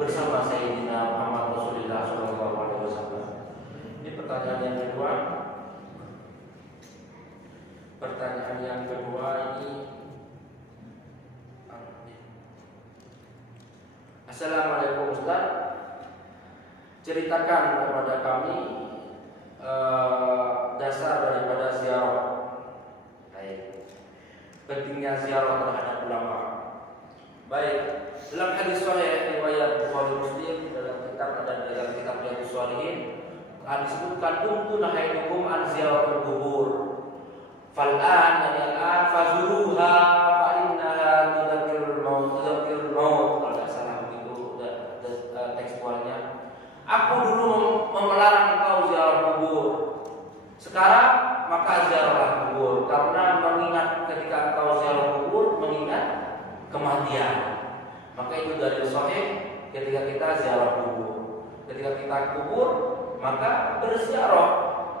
bersama Sayyidina Muhammad Rasulullah SAW. Ini pertanyaan yang kedua. Pertanyaan yang kedua ini, Assalamualaikum Ustaz, ceritakan kepada kami dasar daripada ziarah. Baik. Pentingnya ziarah terhadap ulama. Baik. Dalam hadis sahih riwayat Bukhari Muslim dalam kitab Riyadhus Shalihin disebutkan kuntu nahaytukum an ziyaratul qubur. Fal'an fazuruha fa innaha tudzakkirul maut kalau tidak salah begitu tekstualnya. Aku dulu melarang engkau ziarah kubur. Sekarang maka ziarahlah kubur, karena mengingat ketika engkau ziarah kubur mengingat kematian. Maka itu dari sahih ketika kita ziarah kubur. Ketika kita kubur maka berziarah,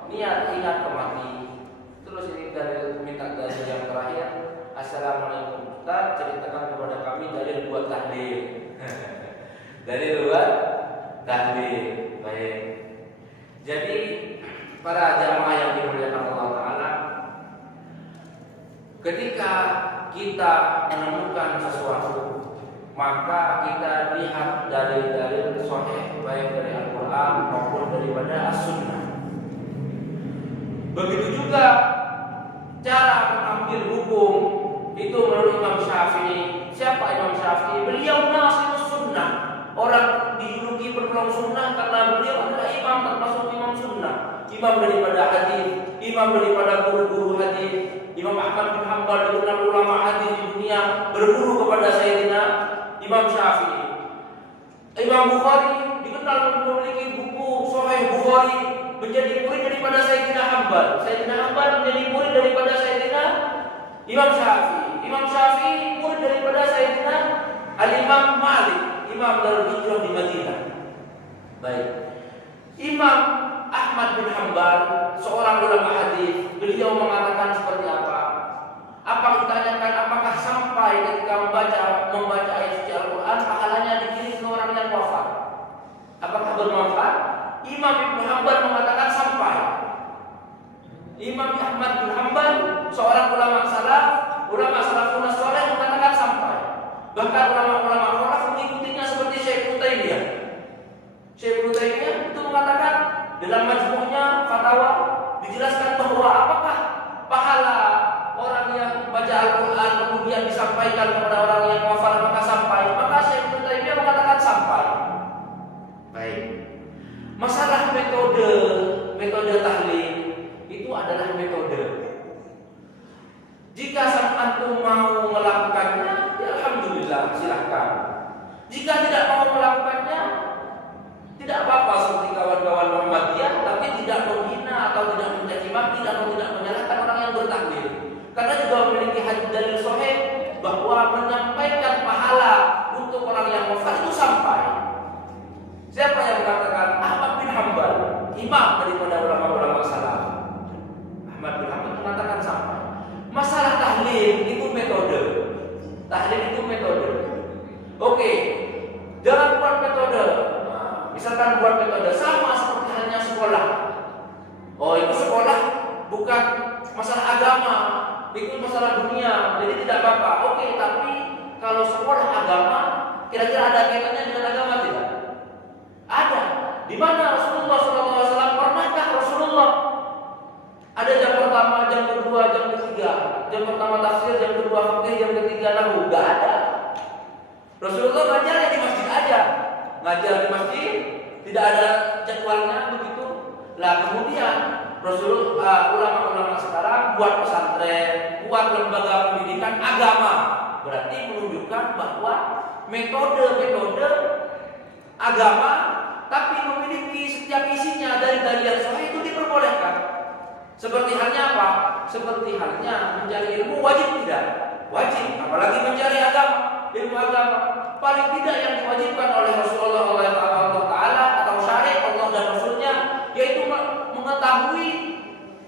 niat ingat kematian. Terus ini dari minta dari yang terakhir, Assalamualaikum Ustaz, ceritakan kepada kami dari buat tahlil. Dari buat tahlil. Baik. Jadi para jamaah yang dimuliakan Allah Taala, ketika kita menemukan sesuatu, maka kita lihat dari dalil sahih baik dari Al-Quran maupun daripada As-Sunnah. Begitu juga cara mengambil hukum itu menurut Imam Syafi'i. Siapa Imam Syafi'i? Beliau nasihus sunnah. Orang dijuluki penolong sunnah karena beliau adalah imam, termasuk imam sunnah. Imam daripada hadis, imam daripada guru-guru hadis. Imam Ahmad bin Hanbal dikenal ulama hadis di dunia, berguru kepada Sayyidina Imam Syafi'i. Imam Bukhari dikenal memiliki buku Sahih Bukhari, menjadi murid daripada Sayyidina Hanbal. Sayyidina Hanbal menjadi murid daripada Sayyidina Imam Syafi'i. Imam Syafi'i murid daripada Sayyidina Al-Imam Malik, Imam Darul Hijrah di Madinah. Baik. Imam Ahmad bin Hanbal, seorang ulama hadis, beliau mengatakan seperti apa? Apa ditanyakan apakah sampai ketika membaca ayat suci Al-Quran pahalanya dikirim ke orang yang wafat? Apakah bermanfaat? Imam Ibnu Hanbal mengatakan sampai. Imam Ahmad bin Hanbal, seorang ulama salafun saleh, mengatakan sampai. Bahkan ulama-ulama salaf mengikutinya seperti Syekh Utsaimin. Syekh Utsaimin itu mengatakan dalam majmu'nya fatwa dijelaskan bahwa apakah pahala orang yang baca Al-Quran kemudian disampaikan kepada orang yang wafat apakah sampai? Maka Syekh Utsaimin mengatakan sampai. Baik. Masalah metode tahlil itu adalah metode. Jika sang antum mau melakukannya, ya alhamdulillah silahkan. Jika tidak mau melakukannya, tidak apa-apa seperti kawan-kawan Muhammadiyah, tapi tidak menghina atau tidak mencaci maki atau tidak menyalahkan orang yang bertahlil. Karena juga memiliki hadis dalil sahih bahwa menyampaikan pahala untuk orang yang wafat itu sampai. Siapa yang mengatakan? Ahmad bin Hanbal, imam daripada ulama-ulama salaf. Ahmad bin Hanbal mengatakan sampai. Masalah tahlil itu metode. Tahlil itu metode. Oke, jangan buat metode. Misalkan buat metode sama seperti halnya sekolah. Oh, itu sekolah bukan masalah agama, itu masalah dunia. Jadi tidak apa-apa. Oke, tapi kalau sekolah agama, kira-kira ada kaitannya dengan agama tidak? Ada. Di mana Rasulullah SAW? Pernahkah Rasulullah ada jam pertama, jam kedua, jam ketiga? Jam pertama tafsir, jam kedua fikih, jam ketiga nahwu? Enggak ada. Rasulullah ngajarnya di masjid aja. Ngajar di masjid, tidak ada jadwalnya begitu. Lah kemudian Rasulullah ulama-ulama sekarang buat pesantren, buat lembaga pendidikan agama. Berarti menunjukkan bahwa metode-metode agama tapi memiliki setiap isinya dari dalil sahih itu diperbolehkan. Seperti halnya apa? Seperti halnya mencari ilmu wajib tidak? Wajib, apalagi mencari agama, ilmu agama. Paling tidak yang diwajibkan oleh Rasulullah Taala atau syariat Allah dan Rasulnya, yaitu mengetahui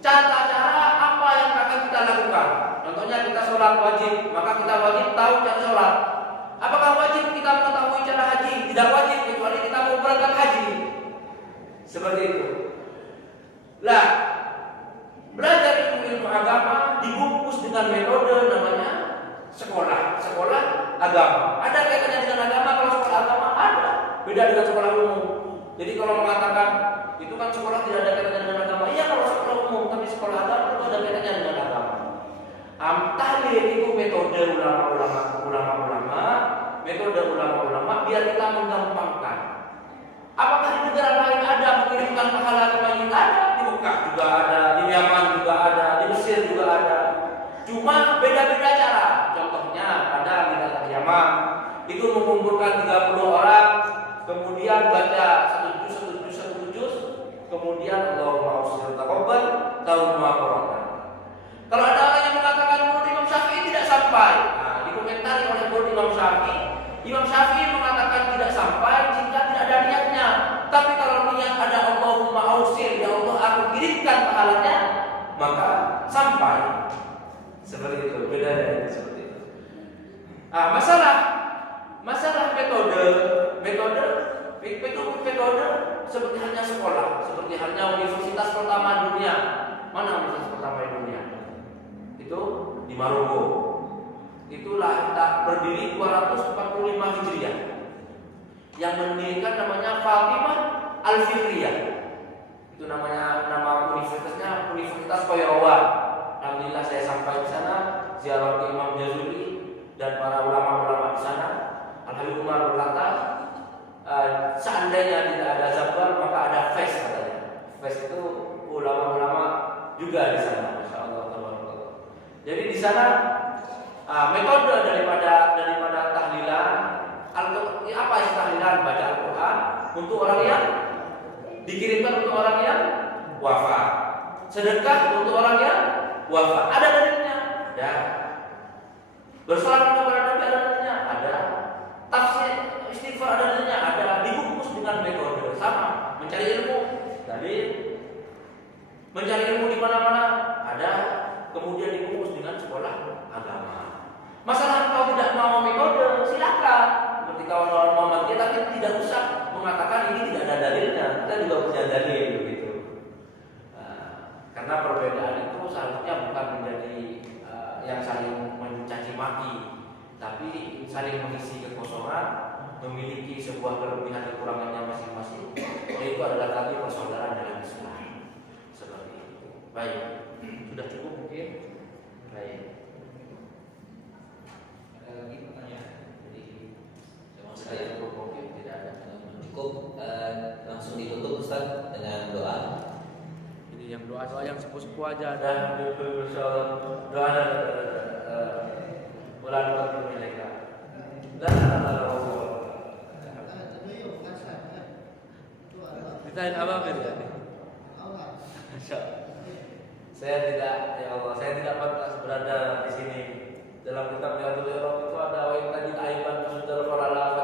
cara-cara apa yang akan kita lakukan. Contohnya kita sholat wajib, maka kita wajib tahu cara sholat. Apakah wajib kita mengetahui cara haji? Tidak wajib. Seperti itu. Lah, belajar ilmu agama dibungkus dengan metode namanya sekolah agama. Ada kaitannya dengan agama. Kalau sekolah agama ada, beda dengan sekolah umum. Jadi kalau mengatakan itu kan sekolah tidak ada kaitannya dengan agama, iya kalau sekolah umum, tapi sekolah agama itu ada kaitannya dengan agama. Tahlil itu metode ulama-ulama biar kita menggampangkan. Apakah di negara lain ada mengirimkan pahala ke mayit? Ada, di Mekah juga ada, di Yaman juga ada, di Mesir juga ada. Cuma beda-beda cara. Contohnya ada di negara Yaman itu mengumpulkan 30 orang, kemudian baca satu juz, kemudian Allahumma usir taqabbal tahun Corona. Kalau ada orang yang mengatakan menurut Imam Syafi'i tidak sampai, nah dikomentari oleh Imam Syafi'i mengatakan tidak sampai jika tidak ada niatnya. Tapi kalau niat ada Allahumma ausir, ya Allah aku kirimkan pahalanya, maka sampai. Seperti itu, bedanya seperti itu. Masalah metode seperti halnya sekolah, seperti halnya universitas pertama dunia. Mana universitas pertama di dunia? Itu di Maroko. Itulah berdiri 245 Hijriah. Yang mendirikan namanya Fatimah Al-Fikriyah. Itu nama universitasnya Universitas Qairawan. Alhamdulillah saya sampai di sana, ziarah ke Imam Jazuli dan para ulama-ulama di sana. Al-Habib Umar berkata, seandainya tidak ada Zabar maka ada FES katanya. FES itu ulama-ulama juga di sana, Masya Allah. Jadi di sana metode daripada tahlilan, apa sih tahlilan? Baca Al-Quran untuk orang yang dikirimkan untuk orang yang wafat, sedekah untuk orang yang wafat. Ada dalilnya? Ada. Bersalat kepada Nabi ada dalilnya? Ada. Tafsir istighfar ada dalilnya? Ada. Dibungkus dengan metode sama. Mencari ilmu, dalil. Mencari ilmu di mana-mana ada. Kemudian dibungkus dengan sekolah agama. Masalah kalau tidak mau metode, silakan. Seperti kawan-kawan Muhammadiyah, tapi tidak usah mengatakan ini tidak ada dalilnya. Kita juga punya dalil begitu. Karena perbedaan itu seharusnya bukan menjadi yang saling mencaci maki, tapi saling mengisi kekosongan, memiliki sebuah kelebihan kekurangannya masing-masing. Itu adalah tadi persaudaraan dalam Islam. Seperti itu. Baik, sudah cukup mungkin. Baik. Ada lagi pertanyaan? Jadi Saya cukup mungkin tidak ada. cukup langsung ditutup Ustaz dengan doa. Jadi yang doa yang sepuh-sepuh aja ada doa bulan mereka. Ditain apa berarti? Saya tidak, ya Allah, saya tidak pantas berada di sini. Dalam kitab Riyadhul Iqab itu ada wa inna aiban sudal farala